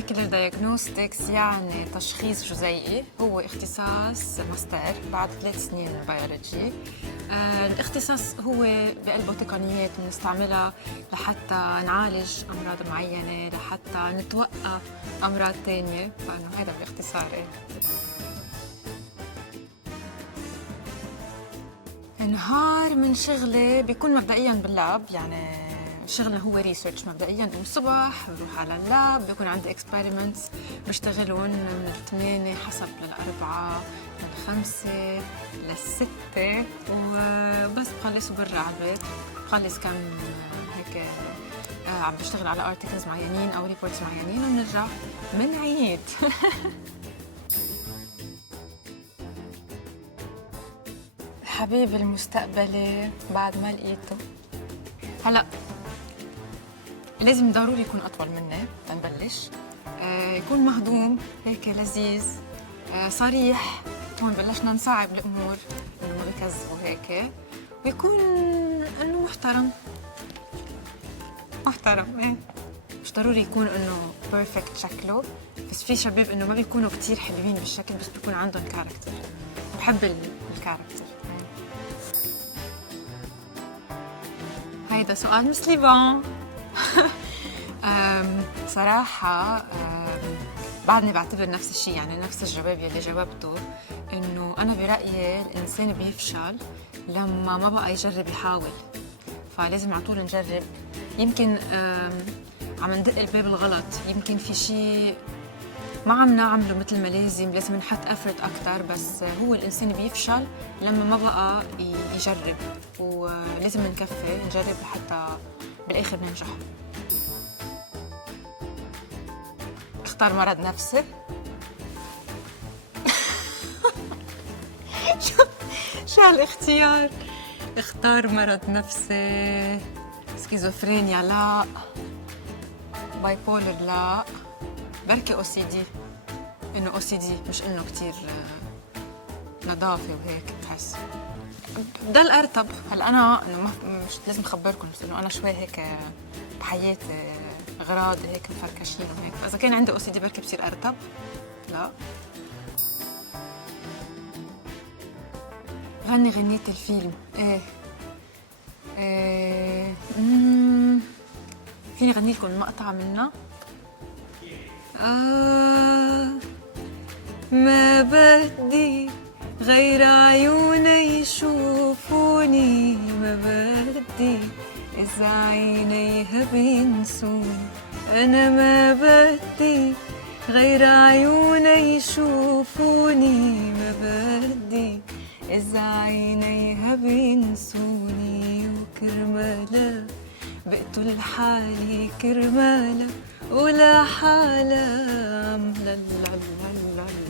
molecular diagnostics يعني تشخيص جزيئي، هو اختصاص ماستر بعد 3 سنين بيولوجي. الاختصاص هو بقلبه تقنيات بنستعملها لحتى نعالج أمراض معينة، لحتى نتوقع أمراض تانية، فإنه هذا باختصار نهار من شغلي بيكون مبدئياً باللاب، يعني شغلنا هو ريسيرش مبدئياً. الصبح بروح على اللاب، بيكون عندي اكسبيرمنتس بشتغلون من 8 حسب ل4 من 5 ل6 وبس بخلص وبرجع على البيت. بخلص كم هيك عم بشتغل على ارتكلز معينين أو ريبورتس معينين وبنرجع منعيد. حبيبي المستقبلي بعد ما لقيته. هلا لازم ضروري يكون اطول مني تنبلش، يكون مهضوم هيك لذيذ، صريح. هون بلشنا نصعب الامور انه ما بكذب وهيك، ويكون انه محترم ايه. مش ضروري يكون انه بيرفكت شكله، بس في شباب انه ما بيكونوا كتير حلوين بالشكل بس بيكون عندهم كاركتر. بحب الكاركتر. هيدا سؤال مسليبان. صراحة بعدني بعتبر نفس الشيء، يعني نفس الجواب يلي جاوبته، إنه أنا برأيي الإنسان بيفشل لما ما بقى يجرب يحاول، فلازم على طول نجرب. يمكن عم ندق الباب الغلط، يمكن في شيء ما عم نعمله مثل ما لازم نحط افرت اكثر، بس هو الانسان بيفشل لما ما بقى يجرب، ولازم نكفي نجرب لحتى بالاخر ننجح. اختار مرض نفسي. شو هالاختيار؟ اختار مرض نفسي. سكيزوفرينيا لا، باي بولر لا، بركي او سي دي. انه او سي دي مش انه كثير نظافه وهيك بحس بضل ارتب. هلا انا انه مش لازم اخبركم، بس انه انا شوي هيك بحياتي اغراض هيك مفركشين وهيك، فاذا كان عندي او سي دي بركي بصير ارتب. لا غني غنية الفيلم فيني غني لكم مقطع منها. ما بدي غير عيوني يشوفوني، ما بدي إذا عينيها بينسوني، أنا ما بدي غير عيوني يشوفوني، ما بدي إذا عينيها بينسوني، وكرمالا بقتل حالي كرمالا ولا حالة لا لا لا لا.